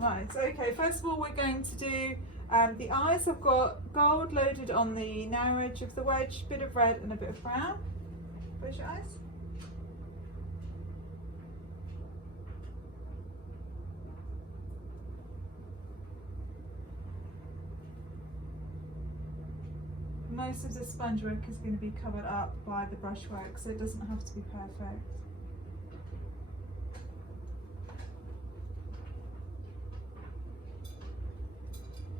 Right, okay, first of all we're going to do the eyes. I've got gold loaded on the narrow edge of the wedge, a bit of red and a bit of brown. Where's your eyes? Most of the sponge work is going to be covered up by the brushwork, so it doesn't have to be perfect.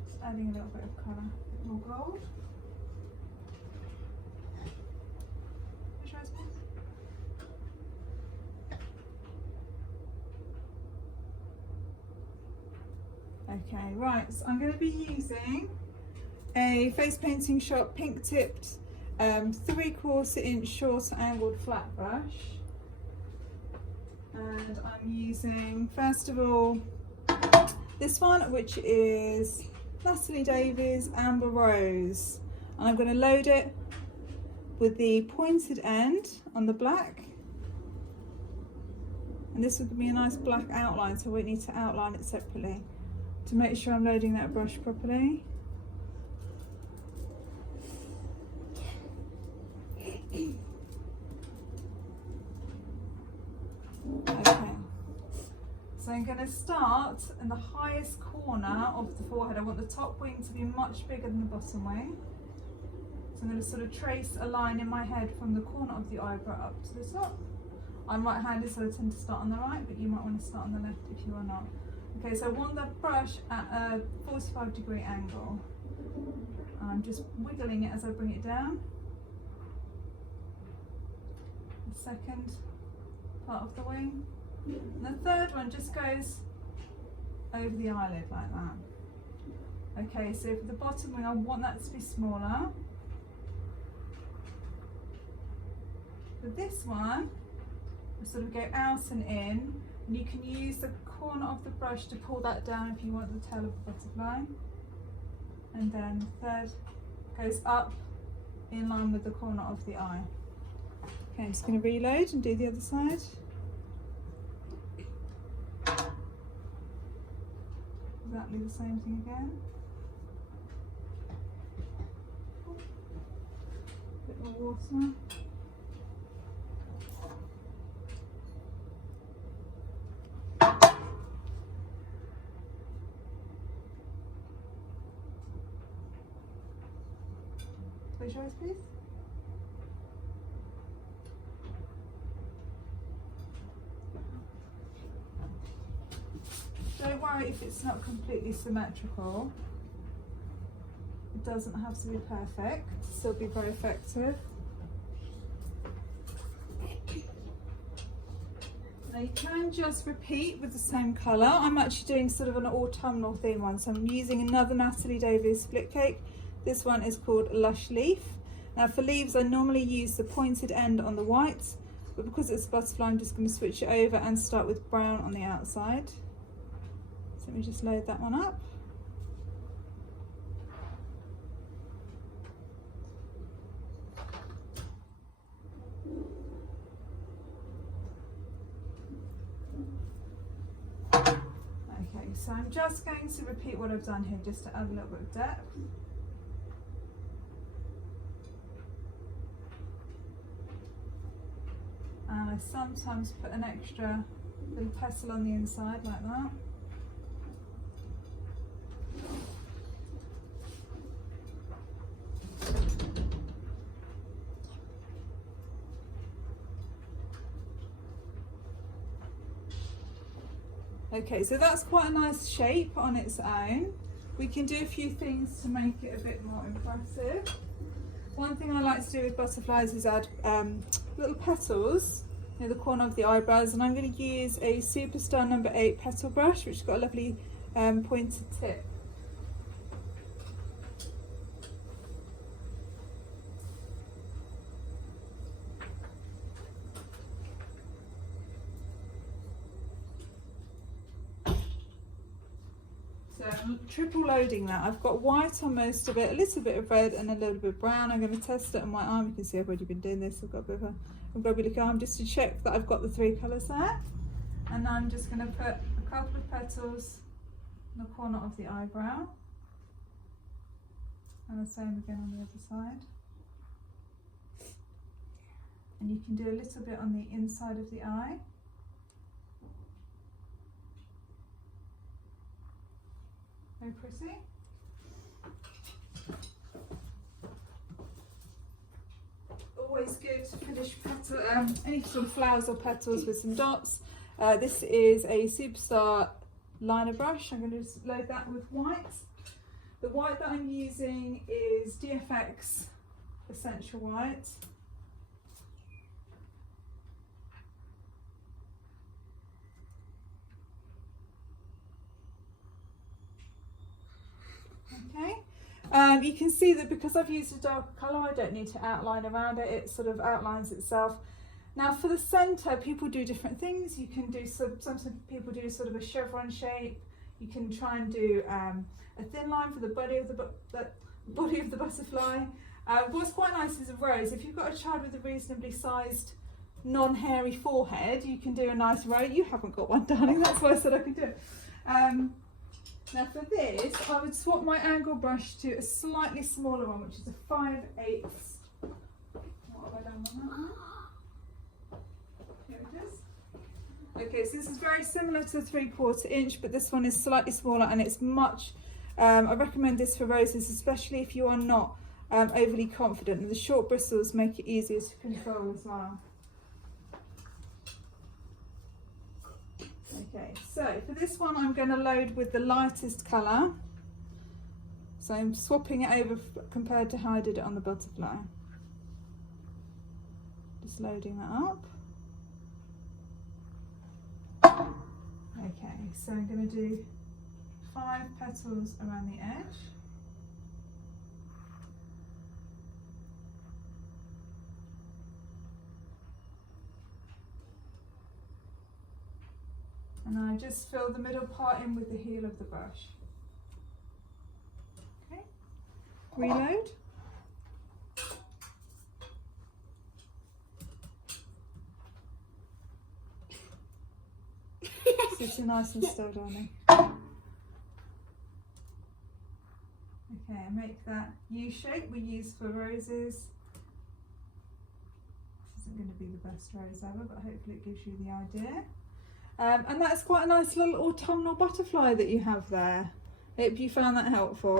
Just adding a little bit of colour, a bit more gold. Okay, right, so I'm going to be using a face painting shop pink tipped 3/4 inch short angled flat brush, and I'm using first of all this one, which is Natalie Davies Amber Rose, and I'm going to load it with the pointed end on the black, and this will give me a nice black outline, so I won't need to outline it separately to make sure I'm loading that brush properly. Okay, so I'm going to start in the highest corner of the forehead. I want the top wing to be much bigger than the bottom wing. So I'm going to sort of trace a line in my head from the corner of the eyebrow up to the top. I'm right-handed, so I tend to start on the right, but you might want to start on the left if you are not. Okay, so I want the brush at a 45-degree angle. I'm just wiggling it as I bring it down. The second part of the wing. And the third one just goes over the eyelid like that. Okay, so for the bottom wing, I want that to be smaller. For this one, I sort of go out and in, and you can use the corner of the brush to pull that down if you want the tail of the butterfly. And then the third goes up in line with the corner of the eye. Okay, I'm just going to reload and do the other side. Exactly the same thing again. A bit more water. Close your eyes, please. Don't worry if it's not completely symmetrical. It doesn't have to be perfect, it'll still be very effective. Now you can just repeat with the same colour. I'm actually doing sort of an autumnal theme one, so I'm using another Natalie Davies split cake. This one is called Lush Leaf. Now for leaves I normally use the pointed end on the white, but because it's a butterfly I'm just going to switch it over and start with brown on the outside. So let me just load that one up. Okay, so I'm just going to repeat what I've done here just to add a little bit of depth. And I sometimes put an extra little petal on the inside like that. Okay, so that's quite a nice shape on its own. We can do a few things to make it a bit more impressive. One thing I like to do with butterflies is add little petals near the corner of the eyebrows, and I'm going to use a Superstar No. 8 petal brush, which has got a lovely pointed tip. So I'm triple loading that. I've got white on most of it, a little bit of red and a little bit of brown. I'm going to test it on my arm. You can see I've already been doing this. I've got a bit of a grubby looking arm just to check that I've got the 3 colours there. And now I'm just going to put a couple of petals the corner of the eyebrow. And the same again on the other side. And you can do a little bit on the inside of the eye. Very pretty. Always good to finish any sort of flowers or petals with some dots. This is a Superstar liner brush. I'm going to just load that with white. The white that I'm using is DFX Essential White. Okay. You can see that because I've used a darker colour, I don't need to outline around it. It sort of outlines itself. Now for the centre, people do different things. You can do some people do sort of a chevron shape. You can try and do a thin line for the body of the butterfly. What's quite nice is a rose. If you've got a child with a reasonably sized, non-hairy forehead, you can do a nice rose. You haven't got one, darling. That's why I said I could do it. Now for this, I would swap my angle brush to a slightly smaller one, which is a 5/8. What have I done on that one? Here it is. Okay, so this is very similar to the 3/4 inch, but this one is slightly smaller and it's much, I recommend this for roses, especially if you are not overly confident. And the short bristles make it easier to control as well. Okay, so for this one I'm going to load with the lightest colour. So I'm swapping it over compared to how I did it on the butterfly. Just loading that up. Okay, so I'm going to do 5 petals around the edge. And I just fill the middle part in with the heel of the brush. Okay, reload. Sitting nice and still, darling. Okay, make that U shape we use for roses. This isn't going to be the best rose ever, but hopefully it gives you the idea. And that's quite a nice little autumnal butterfly that you have there. Hope you found that helpful.